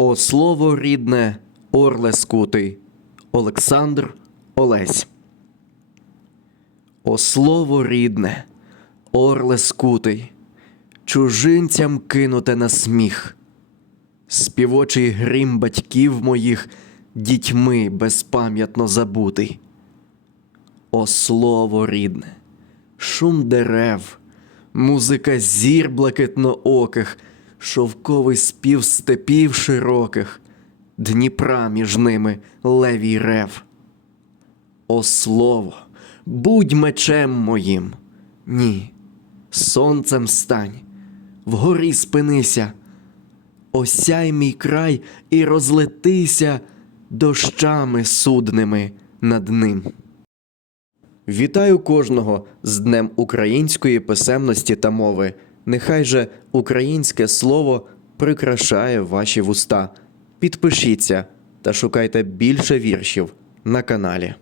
О слово рідне, орле скутий, Олександр Олесь. О слово рідне, орле скутий, чужинцям кинуте на сміх, співочий грім батьків моїх дітьми безпам'ятно забутий. О слово рідне, шум дерев, музика зір блакитнооких, шовковий спів степів широких, Дніпра між ними левій рев. О слово, будь мечем моїм. Ні, сонцем стань, вгорі спинися, осяй мій край і розлетися дощами судними над ним. Вітаю кожного з Днем української писемності та мови. Нехай же українське слово прикрашає ваші вуста. Підпишіться та шукайте більше віршів на каналі.